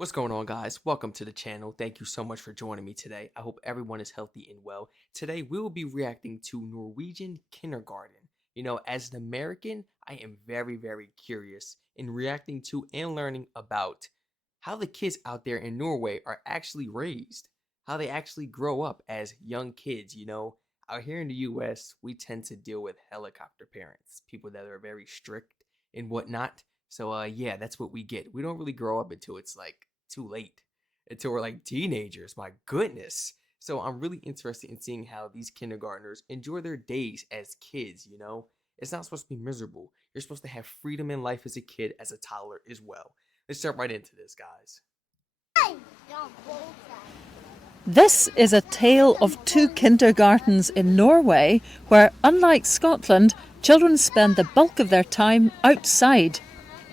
What's going on, guys? Welcome to the channel. Thank you so much for joining me today. I hope everyone is healthy and well. Today, we will be reacting to Norwegian kindergarten. As an American, I am very curious in reacting to and learning about how the kids out there in Norway are actually raised, how they actually grow up as young kids. Out here in the US, we tend to deal with helicopter parents, people that are very strict and whatnot. So yeah, that's what we get. We don't really grow up until it's like too late, until we're like teenagers. My goodness. So I'm really interested in seeing how these kindergartners enjoy their days as kids. It's not supposed to be miserable. You're supposed to have freedom in life as a kid, as a toddler as well. Let's jump right into this, guys. This is a tale of two kindergartens in Norway where, unlike Scotland, children spend the bulk of their time outside.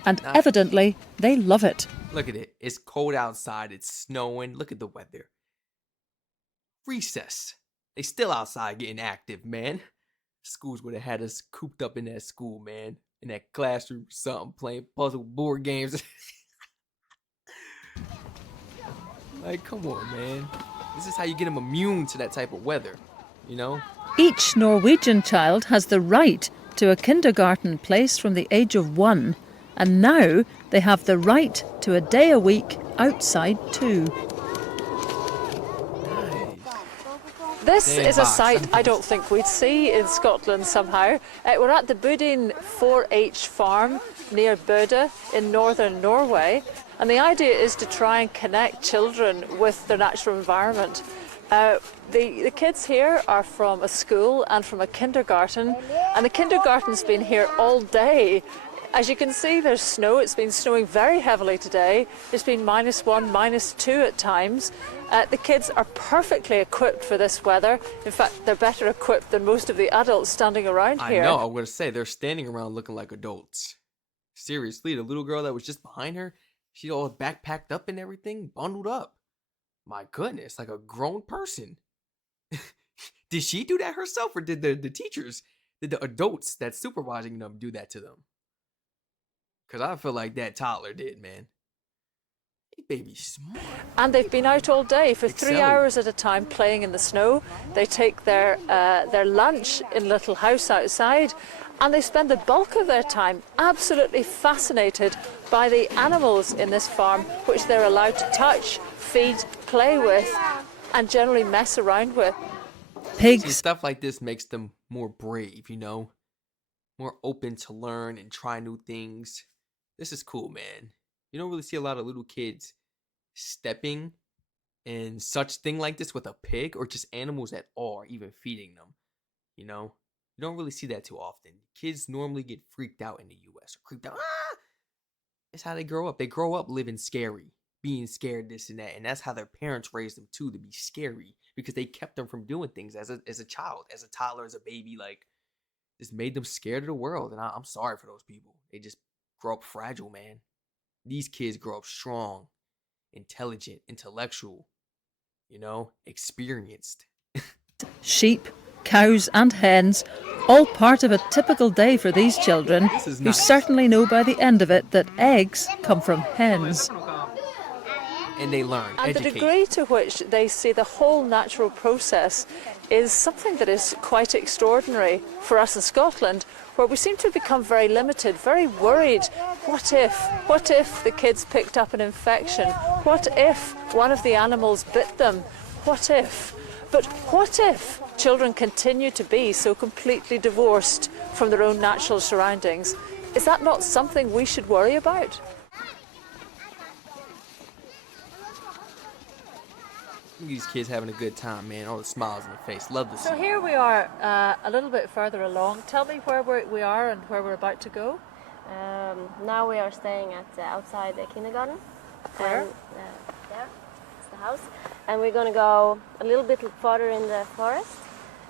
And Nice. evidently, they love it. Look at it. It's cold outside. It's snowing. Look at the weather. Recess. They still outside getting active, man. Schools would have had us cooped up in that school, man. In that classroom or something, playing puzzle board games. Like, come on, man. This is how you get them immune to that type of weather. Each Norwegian child has the right to a kindergarten place from the age of 1, and now they have the right to a day a week outside too. This Damn is a box. sight I don't think we'd see in Scotland somehow. We're at the Budin 4-H farm near Bøde in northern Norway, and the idea is to try and connect children with their natural environment. The kids here are from a school and from a kindergarten, and the kindergarten's been here all day. As you can see, there's snow. It's been snowing very heavily today. It's been -1, -2 at times. The kids are perfectly equipped for this weather. In fact, they're better equipped than most of the adults standing around here. I know, I'm going to say, they're standing around looking like adults. Seriously, the little girl that was just behind her, she's all backpacked up and everything, bundled up. My goodness, like a grown person. Did she do that herself, or did the teachers, did the adults that's supervising them do that to them? Because I feel like that toddler did, man. Hey, baby, smart. And they've been out all day for 3 Excel. hours at a time playing in the snow. They take their lunch in a little house outside, and they spend the bulk of their time absolutely fascinated by the animals in this farm, which they're allowed to touch, feed, play with, and generally mess around with. See, Pigs, stuff like this makes them more brave. More open to learn and try new things. This is cool, man. You don't really see a lot of little kids stepping and such thing like this with a pig or just animals at all, or even feeding them. You don't really see that too often. Kids normally get freaked out in the US or creeped out. It's how they grow up. They grow up living scary, being scared, this and that. And that's how their parents raised them too, to be scary, because they kept them from doing things as a child, as a toddler, as a baby. Like, just made them scared of the world. And I'm sorry for those people. They just grow up fragile, man. These kids grow up strong, intelligent, intellectual, experienced. sheep, cows and hens, all part of a typical day for these children, This is who nice. certainly know by the end of it that eggs come from hens. And they learn, And the educate. degree to which they see the whole natural process is something that is quite extraordinary for us in Scotland, where we seem to have become very limited, very worried. What if the kids picked up an infection? What if one of the animals bit them? What if? But what if children continue to be so completely divorced from their own natural surroundings? Is that not something we should worry about? These kids having a good time, man. All the smiles on their face. Love to see So it. here we are a little bit further along. Tell me where we are and where we're about to go. Now we are staying at outside the kindergarten. Where? And, there, it's the house. And we're going to go a little bit further in the forest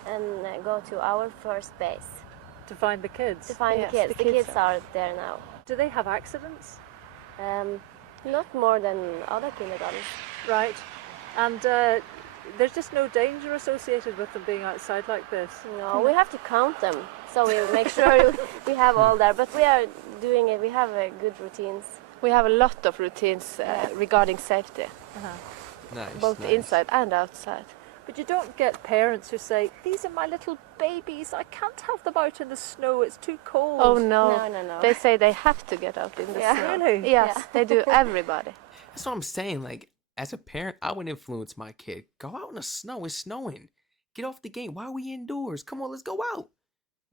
and go to our first base To find the kids. to find Yes, the kids. The kids are there now. Do they have accidents? Not more than other kindergartens. Right. And there's just no danger associated with them being outside like this. No, we have to count them. So we make sure we have all there. But we are doing it. We have good routines. We have a lot of routines regarding safety, Nice. both nice. inside and outside. But you don't get parents who say, these are my little babies, I can't have them out in the snow, it's too cold. Oh no. No. They say they have to get out in the Yeah. snow. Really? Yes, Yeah. they do, everybody. That's what I'm saying. Like, as a parent, I would influence my kid. Go out in the snow. It's snowing. Get off the game. Why are we indoors? Come on, let's go out.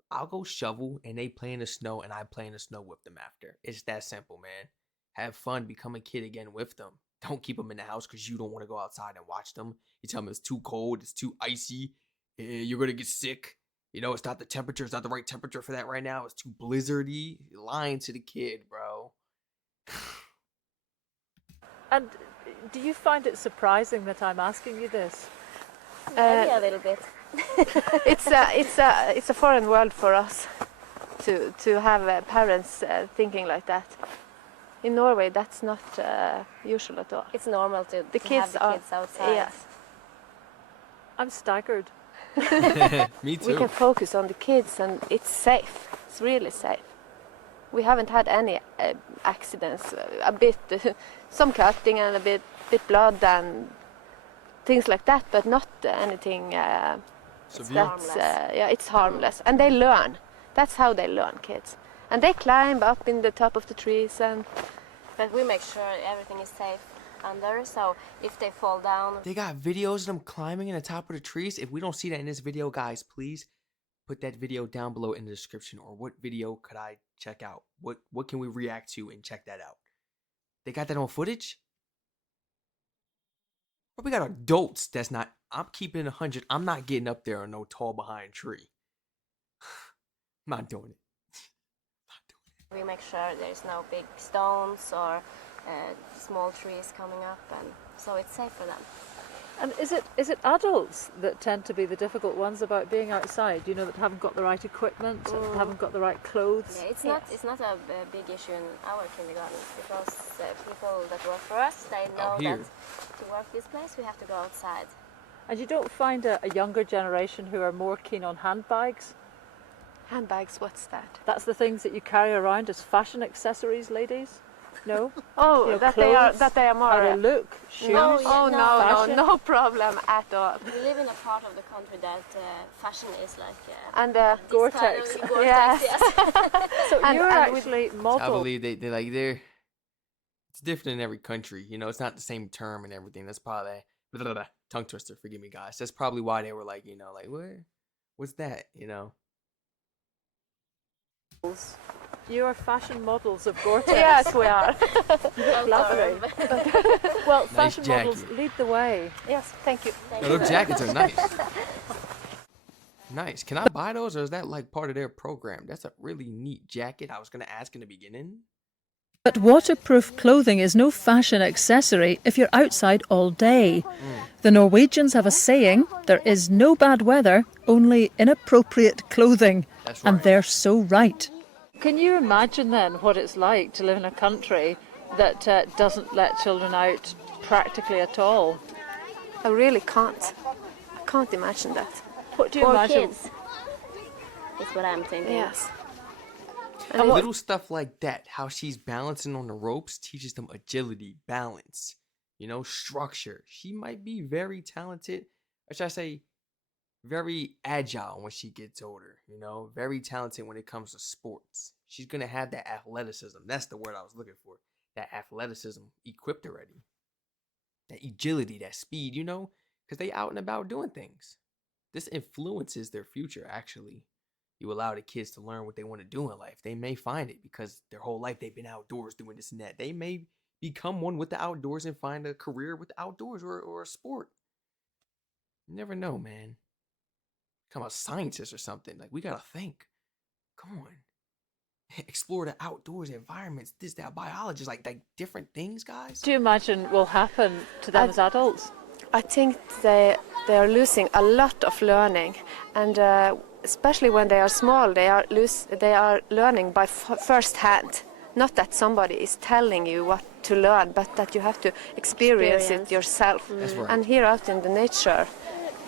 I'll go shovel and they play in the snow and I play in the snow with them after. It's that simple, man. Have fun. Become a kid again with them. Don't keep them in the house because you don't want to go outside and watch them. You tell them it's too cold, it's too icy, you're going to get sick. You know, it's not the temperature. It's not the right temperature for that right now. It's too blizzardy. You're lying to the kid, bro. And do you find it surprising that I'm asking you this? Maybe a little bit. It's a foreign world for us to have parents thinking like that. In Norway, that's not usual at all. It's normal to, The to kids have the are kids outside. yes. I'm staggered. Me We too. can focus on the kids, and it's safe. It's really safe. We haven't had any accidents. A bit, some cutting and a bit blood and things like that, but not anything. Severe? That's Harmless. yeah, it's harmless, and they learn. That's how they learn, kids. And they climb up in the top of the trees, and But we make sure everything is safe under, so if they fall down, They got videos of them climbing in the top of the trees. If we don't see that in this video, guys, please put that video down below in the description. Or what video could I check out? What can we react to and check that out? They got that on footage? But we got adults that's not... I'm keeping it 100. I'm not getting up there on no tall behind tree. I'm not doing it. we make sure there's no big stones or small trees coming up, and so it's safe for them. And is it adults that tend to be the difficult ones about being outside? You know, that haven't got the right equipment, haven't got the right clothes. Yeah, it's not a big issue in our kindergarten because people that work for us, they know here. that to work this place we have to go outside. And you don't find a younger generation who are more keen on handbags? handbags, what's that? That's the things that you carry around as fashion accessories, ladies? No? Oh, You know, that clothes, they are more. How they look, shoes? No, yeah, Oh no, Fashion? no problem at all. We live in a part of the country that fashion is like And this Gore-Tex. kind of Gore-Tex, Yes. yes. So And- you're and actually I model. believe they're it's different in every country. You know, it's not the same term and everything. That's probably tongue twister. Forgive me, guys. That's probably why they were like, you know, like what's that? You know. You are fashion models of Gore-Tex. yes, we are. Lovely. Well, Nice fashion models jacket. lead the way. Yes, thank you. No, those jackets are nice. Nice. Can I buy those, or is that like part of their program? That's a really neat jacket. I was gonna ask in the beginning. But waterproof clothing is no fashion accessory if you're outside all day. The Norwegians have a saying, there is no bad weather, only inappropriate clothing. That's And right. they're so right. Can you imagine then what it's like to live in a country that doesn't let children out practically at all? I really can't. I can't imagine that. What do you For imagine? kids, is what I'm thinking. Yes. And little stuff like that, how she's balancing on the ropes, teaches them agility, balance, you know, structure. She might be very talented, or should I say, very agile when she gets older, you know, very talented when it comes to sports. She's going to have that athleticism. That's the word I was looking for. That athleticism equipped already. That agility, that speed, you know, because they out and about doing things. This influences their future, actually. You allow the kids to learn what they want to do in life. They may find it because their whole life they've been outdoors doing this and that. They may become one with the outdoors and find a career with the outdoors or a sport. You never know, man. Become a scientist or something. Like, we gotta think. Come on. Explore the outdoors environments, this, that, biology, like different things, guys. Do you imagine will happen to them as adults? I think they are losing a lot of learning, and especially when they are small, they are learning by first hand. Not that somebody is telling you what to learn, but that you have to experience it yourself. That's right. And here out in the nature,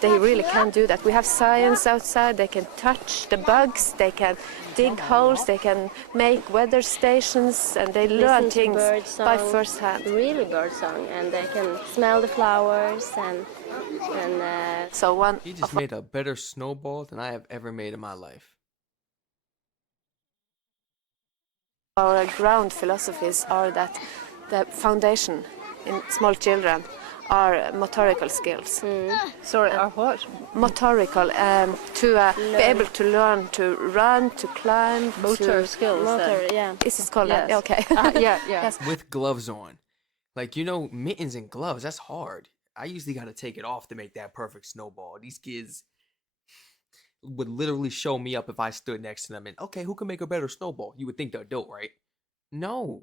they really can do that. We have science outside. They can touch the bugs. They can dig holes. They can make weather stations, and they learn Listen to things bird by song, first hand. really bird song, and they can smell the flowers and So one He just made a better snowball than I have ever made in my life. our ground philosophies are that the foundation in small children are motorical skills. Sorry, our what? Motorical, to be able to learn to run, to climb, Motor to, skills. motor, Then. yeah. Is it called that? Yes. Okay. Yeah. Yes. With gloves on. Like, you know, mittens and gloves, that's hard. I usually got to take it off to make that perfect snowball. These kids would literally show me up if I stood next to them and, okay, who can make a better snowball? You would think the adult, right? No.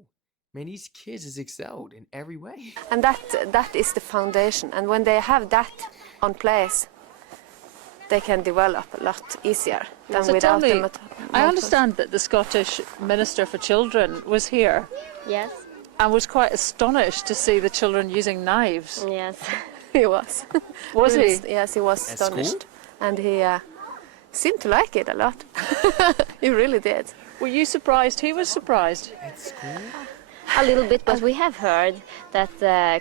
Man, these kids is excelled in every way. And that is the foundation. And when they have that on place, they can develop a lot easier than So without tell me, the I understand that the Scottish Minister for Children was here Yes, and was quite astonished to see the children using knives. yes. He was. Was he? Yes, he was At school? astonished. And he seemed to like it a lot. He really did. Were you surprised? He was surprised. At school? A little bit, but we have heard that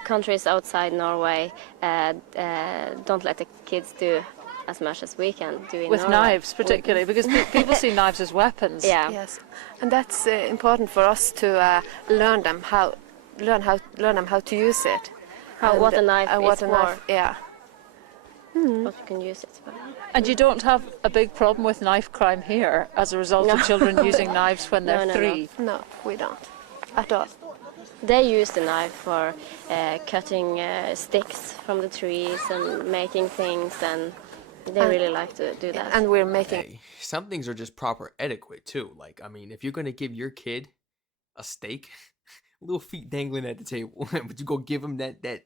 countries outside Norway don't let the kids do as much as we can do in With Norway. knives, particularly, because people see knives as weapons. Yeah. Yes, and that's important for us to learn them how to use it. What a knife is for. Yeah. What you can use it for. And you don't have a big problem with knife crime here as a result of No. children using knives when they're No. 3. No, we don't at all. They use the knife for cutting sticks from the trees and making things, and they really like to do that. And we're making Hey, some things are just proper etiquette too. Like, I mean, if you're gonna give your kid a steak, little feet dangling at the table, but you go give them that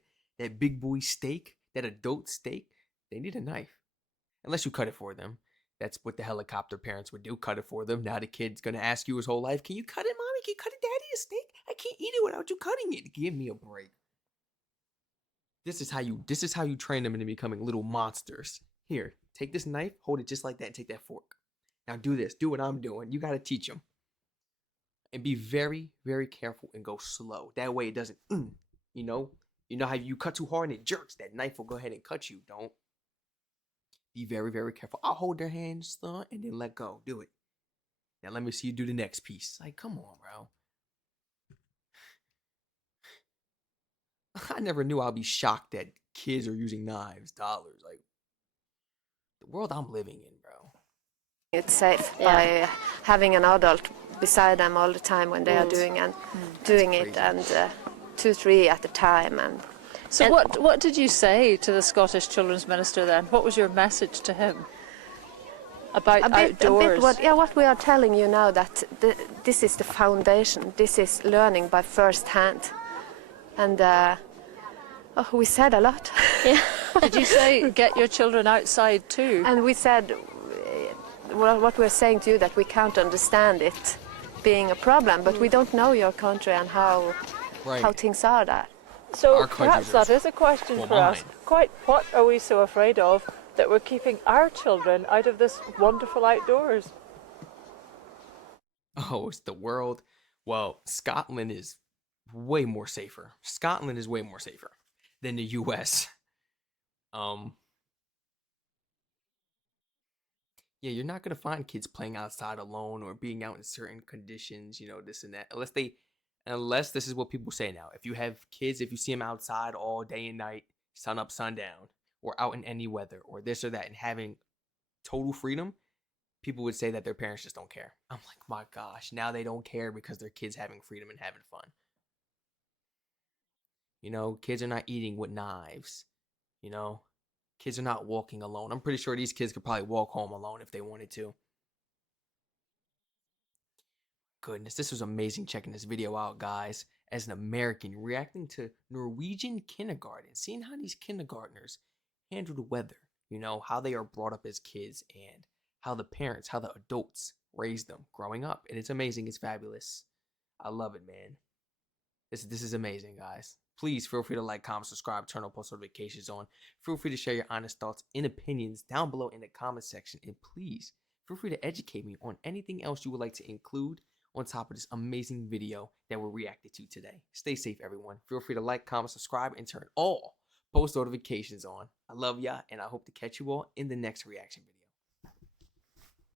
big boy steak, that adult steak, they need a knife. Unless you cut it for them. That's what the helicopter parents would do, cut it for them. Now the kid's gonna ask you his whole life, can you cut it, mommy? Can you cut it, daddy, a steak? I can't eat it without you cutting it. Give me a break. This is how you train them into becoming little monsters. Here, take this knife, hold it just like that, and take that fork. Now do this, do what I'm doing. You gotta teach them. And be very, very careful and go slow. That way it doesn't, you know how you cut too hard and it jerks. That knife will go ahead and cut you. Don't. Be very, very careful. I'll hold their hands, son, and then let go. Do it. Now let me see you do the next piece. Like, come on, bro. I never knew I'd be shocked that kids are using knives, dollars. Like, the world I'm living in, bro. it safe Yeah. by having an adult beside them all the time when they are doing it, crazy. and 2-3 at a time. And So what did you say to the Scottish Children's Minister then? What was your message to him about outdoors? what we are telling you now, that this is the foundation. This is learning by first hand. And we said a lot. Did you say get your children outside too? And we said what we're saying to you, that we can't understand it being a problem, but we don't know your country and how Right. things are there. So Our perhaps countries are that is a question well, for us. mine. Quite what are we so afraid of that we're keeping our children out of this wonderful outdoors? Oh, it's the world. Well, Scotland is way more safer. Scotland is way more safer than the US. Yeah, you're not gonna find kids playing outside alone or being out in certain conditions, this and that. Unless this is what people say now. If you have kids, if you see them outside all day and night, sun up, sundown, or out in any weather, or this or that, and having total freedom, people would say that their parents just don't care. I'm like, my gosh, now they don't care because their kids having freedom and having fun. Kids are not eating with knives. Kids are not walking alone. I'm pretty sure these kids could probably walk home alone if they wanted to. Goodness, this was amazing checking this video out, guys. As an American, reacting to Norwegian kindergarten, seeing how these kindergartners handle the weather, how they are brought up as kids, and how the parents, how the adults raise them growing up. And it's amazing. It's fabulous. I love it, man. This is amazing, guys. Please feel free to like, comment, subscribe, turn on post notifications on. Feel free to share your honest thoughts and opinions down below in the comment section. And please feel free to educate me on anything else you would like to include on top of this amazing video that we're reacting to today. Stay safe, everyone. Feel free to like, comment, subscribe, and turn all post notifications on. I love y'all, and I hope to catch you all in the next reaction video.